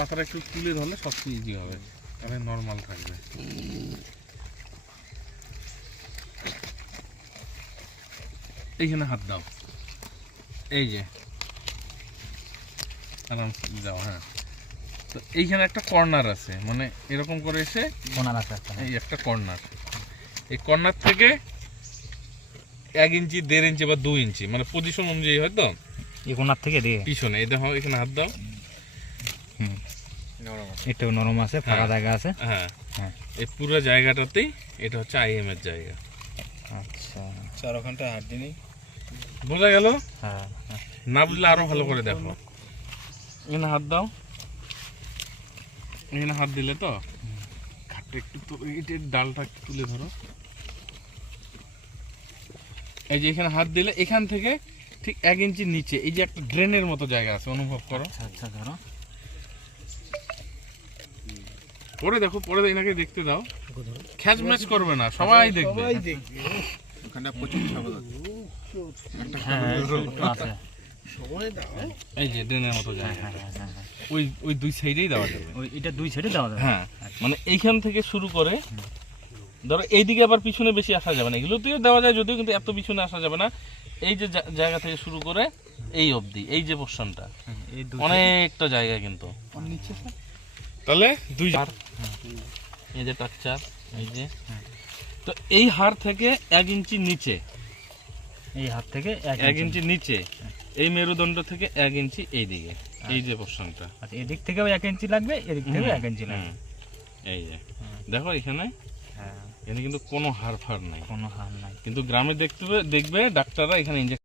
পাতাটা একটু তুলে ধরলে সবচেয়ে ইজি হবে, তাহলে নর্মাল থাকবে। এইখানে হাত দাও, এই যে আরাম দাও। হ্যাঁ, তো এইখানে একটা কর্নার আছে, মানে এরকম করে এসে কোনার আছে এই একটা কর্নার, এই কর্নার থেকে 1 ইঞ্চি 1.5 ইঞ্চি বা 2 ইঞ্চি মানে পজিশন অনুযায়ী হয়তো এই কোনার থেকে দিয়ে পিছনে এই দেখো এখানে হাত দাও। একটু নরম আছে, ফাঁকা জায়গা আছে। হ্যাঁ হ্যাঁ, এই পুরো জায়গাটাতেই এটা হচ্ছে আইএম এর জায়গা। আচ্ছা, 4 ঘন্টা হাত দিনই বোঝা গেল? হ্যাঁ, না বুঝলে আরো ভালো করে দেখো। এখানে হাত দাও, এখানে হাত দিলে তো ঘাটটা একটু তো এটার ডালটা একটু তুলে ধরো। এই যে এখানে হাত দিলে এখান থেকে ঠিক 1 ইঞ্চি নিচে এই যে একটা ড্রেনের মতো জায়গা আছে, অনুভব করো। আচ্ছা আচ্ছা, ধরো পরে দেখো, পরে এনাকে দেখতে দাও, খ্যাচ ম্যাচ করবে না, সবাই দেখবে। ওখানটা প্রচুর ছাগল আছে। হ্যাঁ, একটু আছে। এই যে ড্রেনের মতো জায়গা, হ্যাঁ, হ্যাঁ, হ্যাঁ, হ্যাঁ। ওই দুই সাইডেই দেওয়া যাবে। ওই এটা দুই সাইডে দেওয়া যাবে। হ্যাঁ, মানে এইখান থেকে শুরু করে ধরো এইদিকে আবার পিছনে বেশি আসা যাবে না, এগুলোতেও দেওয়া যায় যদিও, কিন্তু এত পিছনে আসা যাবে না। এই যে জায়গা থেকে শুরু করে এই অবধি এই যে পোর্শনটা এই দুই অনেকটা জায়গা কিন্তু তাহলে দুই এই যে টাকচার, এই যে তো এই হাড় থেকে 1 ইঞ্চি নিচে, এই হাত থেকে 1 ইঞ্চি নিচে এই মেরুদণ্ড থেকে 1 ইঞ্চি এই দিকে এই যে পোর্শনটা। আচ্ছা, এদিক থেকেও 1 ইঞ্চি লাগবে, এদিক থেকেও 1 ইঞ্চি লাগবে। এই যে দেখো এখানে, হ্যাঁ, এখানে কিন্তু কোনো হাড় ফাড় নাই, কোনো হার নাই। কিন্তু গ্রামে দেখবে ডাক্তাররা এখানে ইনজেকশন